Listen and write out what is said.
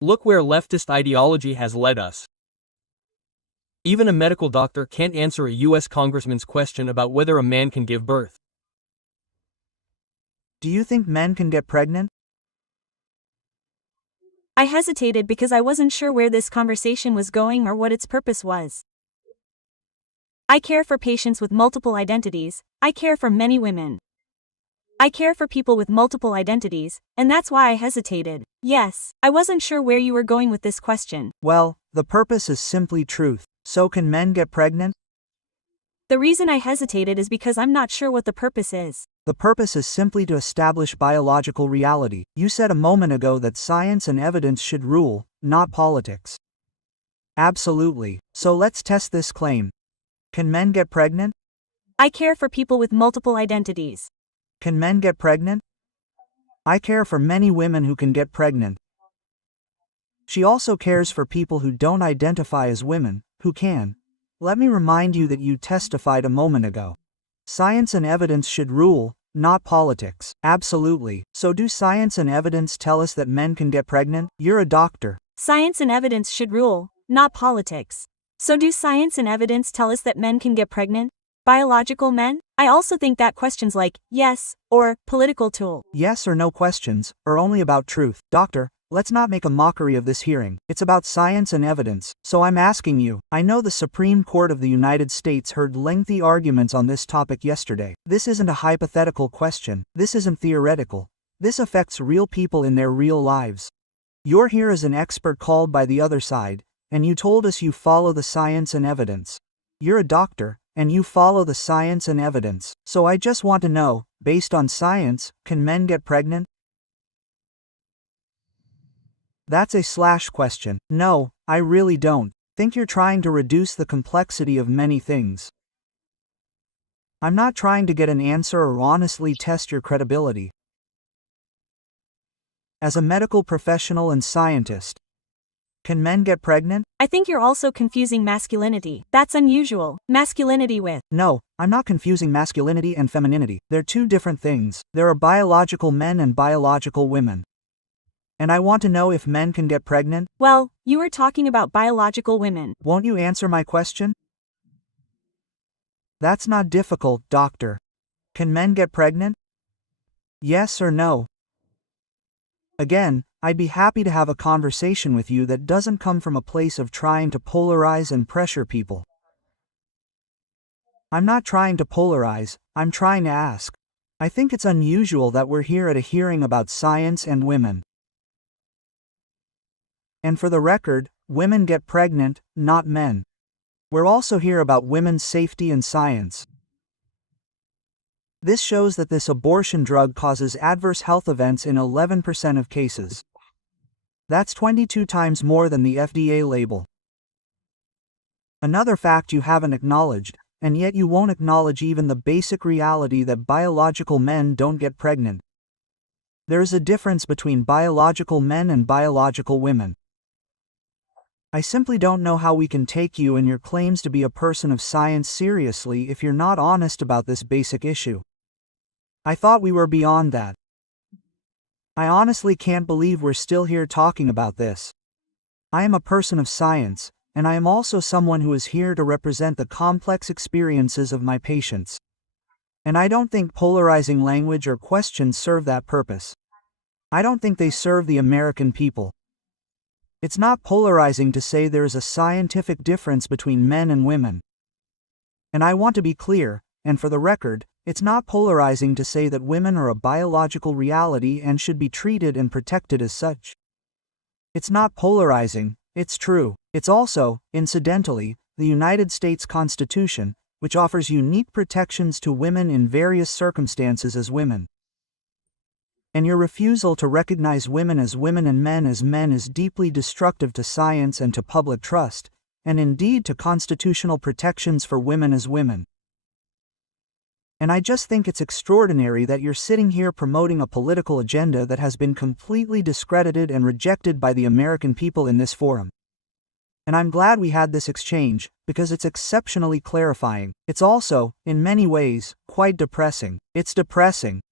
Look where leftist ideology has led us. Even a medical doctor can't answer a US congressman's question about whether a man can give birth. Do you think men can get pregnant? I hesitated because I wasn't sure where this conversation was going or what its purpose was. I care for patients with multiple identities. I care for many women. I care for people with multiple identities, and that's why I hesitated. Yes, I wasn't sure where you were going with this question. Well, the purpose is simply truth. So can men get pregnant? The reason I hesitated is because I'm not sure what the purpose is. The purpose is simply to establish biological reality. You said a moment ago that science and evidence should rule, not politics. Absolutely. So let's test this claim. Can men get pregnant? I care for people with multiple identities. Can men get pregnant? I care for many women who can get pregnant. She also cares for people who don't identify as women, who can. Let me remind you that you testified a moment ago. Science and evidence should rule, not politics. Absolutely. So do science and evidence tell us that men can get pregnant? You're a doctor. Science and evidence should rule, not politics. So do science and evidence tell us that men can get pregnant? Biological men? I also think that questions like yes or political tool. Yes or no questions are only about truth. Doctor, let's not make a mockery of this hearing. It's about science and evidence. So I'm asking you, I know the Supreme Court of the United States heard lengthy arguments on this topic yesterday. This isn't a hypothetical question. This isn't theoretical. This affects real people in their real lives. You're here as an expert called by the other side, and you told us you follow the science and evidence. You're a doctor, and you follow the science and evidence. So I just want to know, based on science, can men get pregnant? That's a slash question. No, I really don't. Think you're trying to reduce the complexity of many things. I'm not trying to get an answer or honestly test your credibility. As a medical professional and scientist, can men get pregnant? I think you're also confusing masculinity. That's unusual. Masculinity with. No, I'm not confusing masculinity and femininity. They're two different things. There are biological men and biological women. And I want to know if men can get pregnant? Well, you were talking about biological women. Won't you answer my question? That's not difficult, doctor. Can men get pregnant? Yes or no? Again, I'd be happy to have a conversation with you that doesn't come from a place of trying to polarize and pressure people. I'm not trying to polarize, I'm trying to ask. I think it's unusual that we're here at a hearing about science and women. And for the record, women get pregnant, not men. We're also here about women's safety and science. This shows that this abortion drug causes adverse health events in 11% of cases. That's 22 times more than the FDA label. Another fact you haven't acknowledged, and yet you won't acknowledge even the basic reality that biological men don't get pregnant. There is a difference between biological men and biological women. I simply don't know how we can take you and your claims to be a person of science seriously if you're not honest about this basic issue. I thought we were beyond that. I honestly can't believe we're still here talking about this. I am a person of science, and I am also someone who is here to represent the complex experiences of my patients. And I don't think polarizing language or questions serve that purpose. I don't think they serve the American people. It's not polarizing to say there is a scientific difference between men and women. And I want to be clear, and for the record, it's not polarizing to say that women are a biological reality and should be treated and protected as such. It's not polarizing, it's true. It's also, incidentally, the United States Constitution, which offers unique protections to women in various circumstances as women. And your refusal to recognize women as women and men as men is deeply destructive to science and to public trust, and indeed to constitutional protections for women as women. And I just think it's extraordinary that you're sitting here promoting a political agenda that has been completely discredited and rejected by the American people in this forum. And I'm glad we had this exchange, because it's exceptionally clarifying. It's also, in many ways, quite depressing. It's depressing.